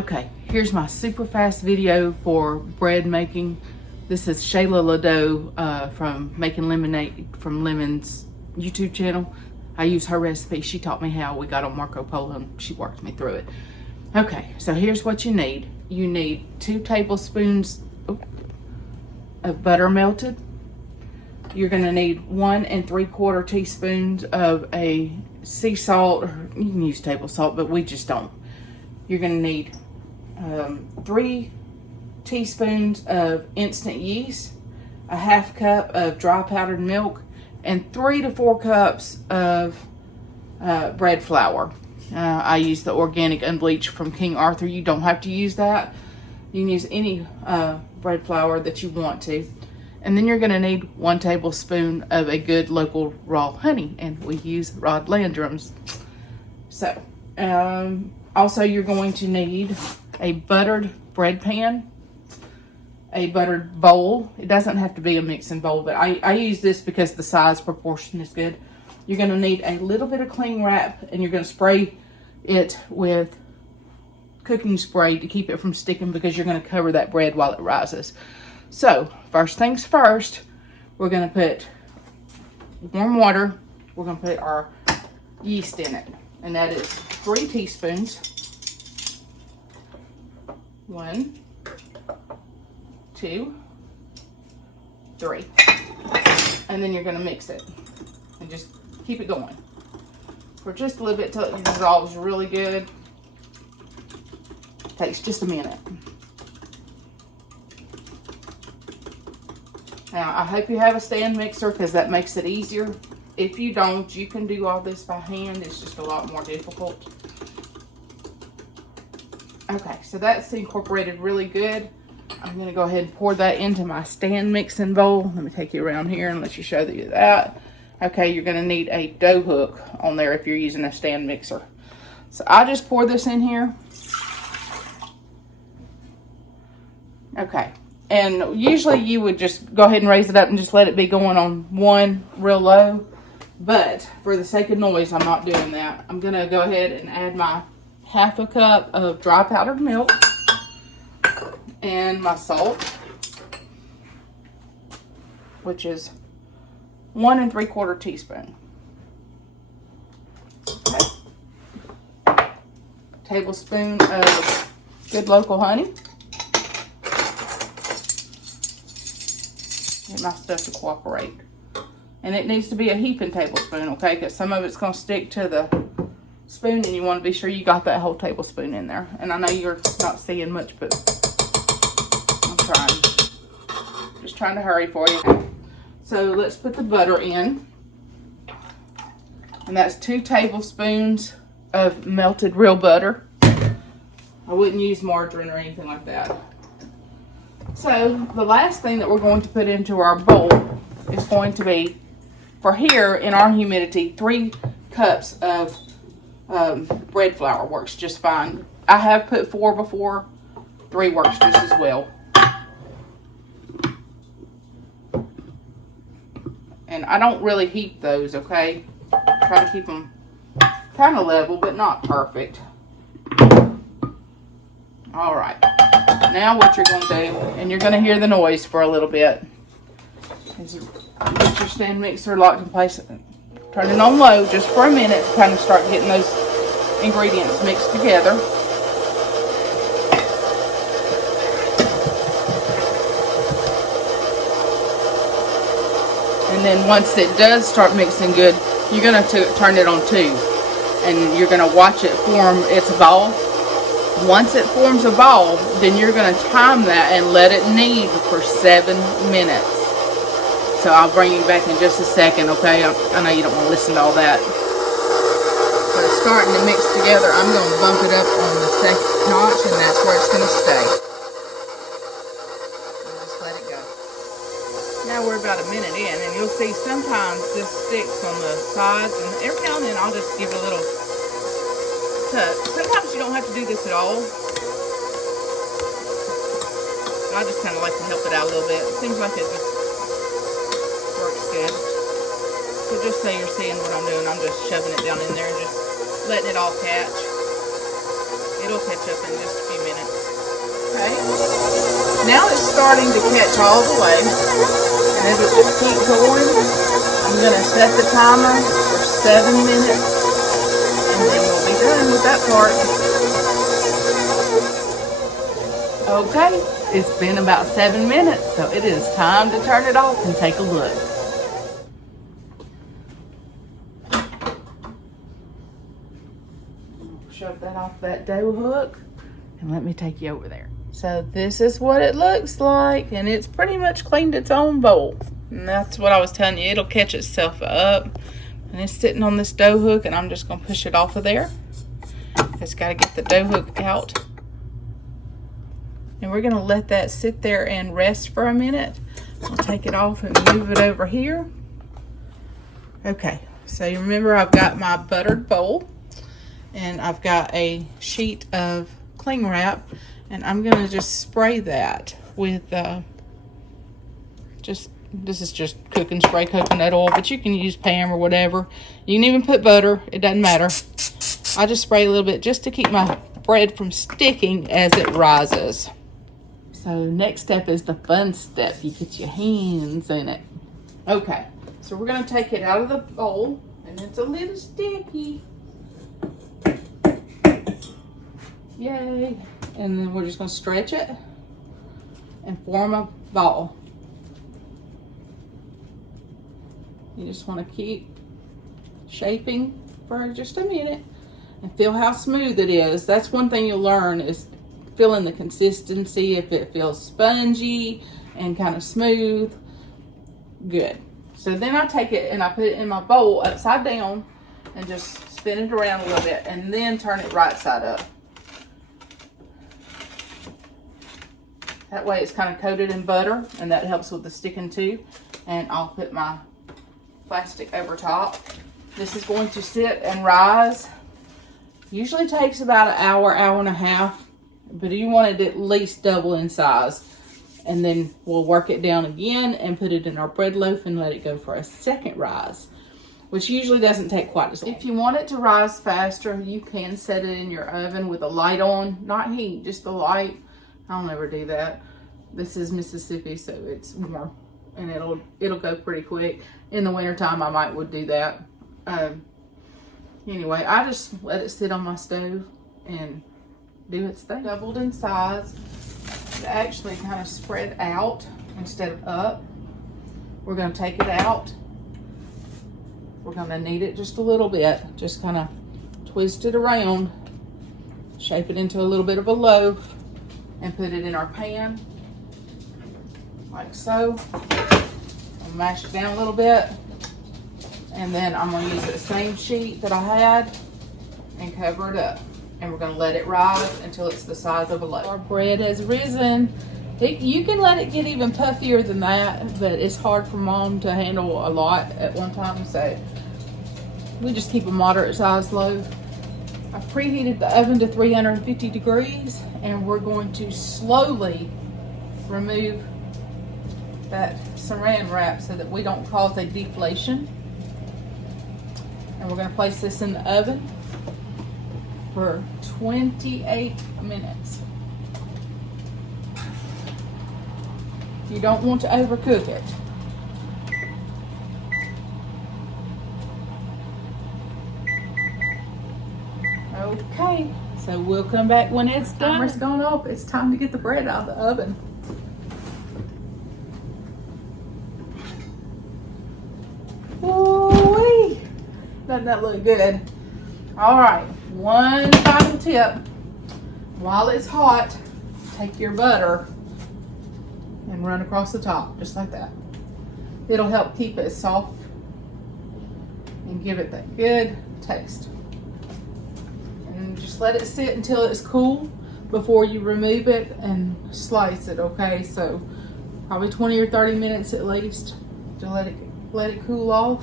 Okay, here's my super fast video for bread making. This is Shayla from Making Lemonade from Lemon's YouTube channel. I use her recipe. She taught me how. We got on Marco Polo and she walked me through it. Okay, so here's what you need. You need 2 tablespoons of butter melted. You're gonna need 1 3/4 teaspoons of a sea salt, or you can use table salt, but we just don't. You're gonna need 3 teaspoons of instant yeast, a 1/2 cup of dry powdered milk, and 3 to 4 cups of bread flour. I use the organic unbleached from King Arthur. You don't have to use that. You can use any bread flour that you want to. And then you're going to need 1 tablespoon of a good local raw honey, and we use Amber Landrum's. So, also you're going to need a buttered bread pan, a buttered bowl. It doesn't have to be a mixing bowl, but I use this because the size proportion is good. You're going to need a little bit of cling wrap, and you're going to spray it with cooking spray to keep it from sticking, because you're going to cover that bread while it rises. So, first things first, we're going to put warm water. We're going to put our yeast in it, and that is 3 teaspoons. 1, 2, 3. And then you're going to mix it and just keep it going for just a little bit till it dissolves really good. Takes just a minute. Now, I hope you have a stand mixer, because that makes it easier. If you don't, you can do all this by hand. It's just a lot more difficult. Okay, so that's incorporated really good. I'm going to go ahead and pour that into my stand mixing bowl. Let me take you around here and let you show you that. Okay, you're going to need a dough hook on there if you're using a stand mixer. So I just pour this in here. Okay. And usually you would just go ahead and raise it up and just let it be going on 1 real low. But for the sake of noise, I'm not doing that. I'm going to go ahead and add my 1/2 cup of dry powdered milk and my salt, which is 1 3/4 teaspoon. Okay. Tablespoon of good local honey. Get my stuff to cooperate. And it needs to be a heaping tablespoon, okay? Because some of it's going to stick to the spoon, and you want to be sure you got that whole tablespoon in there. And I know you're not seeing much, but I'm trying. Just trying to hurry for you. So let's put the butter in. And that's 2 tablespoons of melted real butter. I wouldn't use margarine or anything like that. So the last thing that we're going to put into our bowl is going to be, for here in our humidity, 3 cups of bread flour works just fine. I have put 4 before. 3 works just as well. And I don't really heat those, okay? Try to keep them kind of level, but not perfect. All right. Now what you're going to do, and you're going to hear the noise for a little bit, is get your stand mixer locked in place. Turn it on low just for a minute to kind of start getting those ingredients mixed together. And then once it does start mixing good, you're going to turn it on 2. And you're going to watch it form its ball. Once it forms a ball, then you're going to time that and let it knead for 7 minutes. So I'll bring you back in just a second, okay? I know you don't want to listen to all that. But it's starting to mix together. I'm going to bump it up on the 2nd notch, and that's where it's going to stay. And just let it go. Now we're about a minute in, and you'll see sometimes this sticks on the sides, and every now and then I'll just give it a little touch. Sometimes you don't have to do this at all. I just kind of like to help it out a little bit. It seems like it just works good. So just so you're seeing what I'm doing, I'm just shoving it down in there and just letting it all catch. It'll catch up in just a few minutes. Okay. Now it's starting to catch all the way. And as it just keeps going, I'm going to set the timer for 7 minutes. And then we'll be done with that part. Okay, it's been about 7 minutes, so it is time to turn it off and take a look. Shove that off that dough hook and let me take you over there. So this is what it looks like, and it's pretty much cleaned its own bowl. And that's what I was telling you, it'll catch itself up. And it's sitting on this dough hook, and I'm just gonna push it off of there. It's gotta get the dough hook out. And we're gonna let that sit there and rest for a minute. I'll take it off and move it over here. Okay, so you remember I've got my buttered bowl, and I've got a sheet of cling wrap, and I'm gonna just spray that with this is just cook and spray coconut oil, but you can use Pam or whatever. You can even put butter, it doesn't matter. I just spray a little bit just to keep my bread from sticking as it rises. So next step is the fun step. You get your hands in it. Okay, so we're gonna take it out of the bowl, and it's a little sticky. Yay. And then we're just gonna stretch it and form a ball. You just wanna keep shaping for just a minute and feel how smooth it is. That's one thing you'll learn, is feeling the consistency. If it feels spongy and kind of smooth, good. So then I take it and I put it in my bowl upside down and just spin it around a little bit, and then turn it right side up. That way it's kind of coated in butter, and that helps with the sticking too. And I'll put my plastic over top. This is going to sit and rise. Usually takes about an hour, hour and a half, but you want it at least double in size. And then we'll work it down again and put it in our bread loaf and let it go for a second rise, which usually doesn't take quite as long. If you want it to rise faster, you can set it in your oven with a light on, not heat, just the light. I'll never do that. This is Mississippi, so it's warm, and it'll go pretty quick. In the wintertime, I would do that. Anyway, I just let it sit on my stove and do its thing. Doubled in size. It actually kind of spread out instead of up. We're going to take it out. We're going to knead it just a little bit. Just kind of twist it around, shape it into a little bit of a loaf, and put it in our pan like so. I'll mash it down a little bit, and then I'm going to use the same sheet that I had and cover it up, and we're going to let it rise until it's the size of a loaf. Our bread has risen. You can let it get even puffier than that, but it's hard for Mom to handle a lot at one time, so we just keep a moderate sized loaf. I've preheated the oven to 350 degrees, and we're going to slowly remove that saran wrap so that we don't cause a deflation. And we're going to place this in the oven for 28 minutes. You don't want to overcook it. Okay, so we'll come back when it's done. Timer's gone off. It's time to get the bread out of the oven. Ooh-wee. Doesn't that look good? All right, one final tip. While it's hot, take your butter and run across the top, just like that. It'll help keep it soft and give it that good taste. Just let it sit until it's cool before you remove it and slice it, okay? So probably 20 or 30 minutes at least to let it cool off.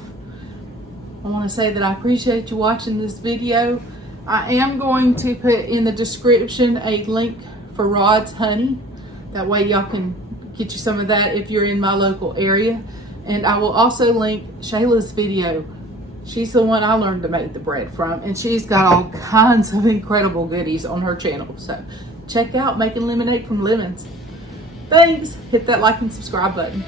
I want to say that I appreciate you watching this video. I am going to put in the description a link for Rod's honey. That way y'all can get you some of that if you're in my local area. And I will also link Shayla's video. She's the one I learned to make the bread from, and she's got all kinds of incredible goodies on her channel. So check out Making Lemonade from Lemons. Thanks. Hit that like and subscribe button.